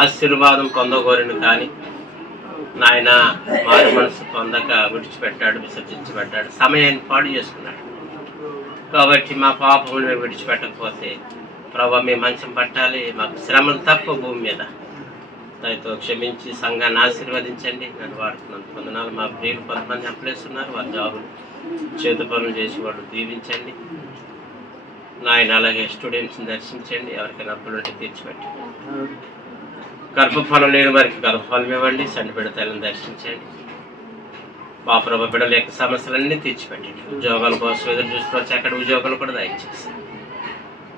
ఆశీర్వాదం పొందగోరిని కానీ నాయన మారు మనసు పొందక విడిచిపెట్టాడు, విసర్జించబడ్డాడు, సమయాన్ని పాడు చేసుకున్నాడు. కాబట్టి మా పాపములు మేము విడిచిపెట్టకపోతే ప్రభావ మీ మంచం పట్టాలి. మాకు శ్రమలు తప్ప భూమి మీద దయతో క్షమించి సంఘాన్ని ఆశీర్వదించండి. నన్ను వాడుకున్నందుకు వందనాలు. మా ప్రియులు కొంతమంది ఎంప్లాయీస్ వారి జాబులు చేతి పనులు చేసి వాళ్ళు దీవించండి నాయన. అలాగే స్టూడెంట్స్ని దర్శించండి, ఎవరికైనా అప్పులు ఉంటే తీర్చిపెట్టండి. గర్భఫలం లేని వారికి గర్భఫలం ఇవ్వండి. సండి బిడ్డలను దర్శించండి. మా ప్రభు బిడ్డల యొక్క సమస్యలన్నీ తీర్చిపెట్టండి. ఉద్యోగాల కోసం ఎదురు చూసుకోవచ్చు, అక్కడ ఉద్యోగాలు కూడా దయచేసి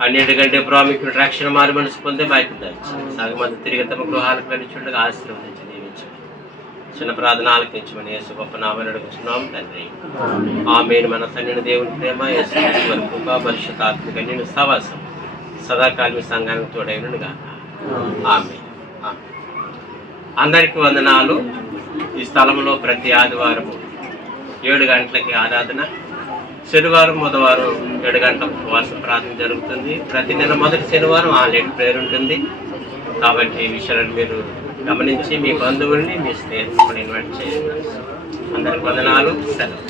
అన్నిటికంటే ప్రాముఖ్యమైన రక్షణ మారు మనసు పొందే బాధ్యత దయచేసి సగమంది తిరిగి తమ గృహాలకు వెళ్ళిచుండగా ఆశీర్వదించి దీవించండి. చిన్న ప్రార్థన ఆలకించమని యేసు గొప్ప నామమున అడుగుచున్నాం తండ్రి, ఆమేన్. మన తండ్రి దేవుని ప్రేమ, యేసు వారి కృప, పరిశుద్ధాత్మ నిన్ను సహవాసం సదాకాలం సంఘానికి తోడైనగా ఆమేన్. అందరికీ వందనాలు. ఈ స్థలంలో ప్రతి ఆదివారము 7 గంటలకి ఆరాధన, శనివారం బుధవారం 7 గంటలకు ఉపవాస ప్రార్థన జరుగుతుంది. ప్రతి నెల మొదటి శనివారం ఆన్లైన్ ప్రేయర్ ఉంటుంది. కాబట్టి ఈ విషయాలను మీరు గమనించి మీ బంధువుల్ని, మీ స్నేహితులను ఇన్వైట్ చేయండి. అందరికి వందనాలు. సెలవు.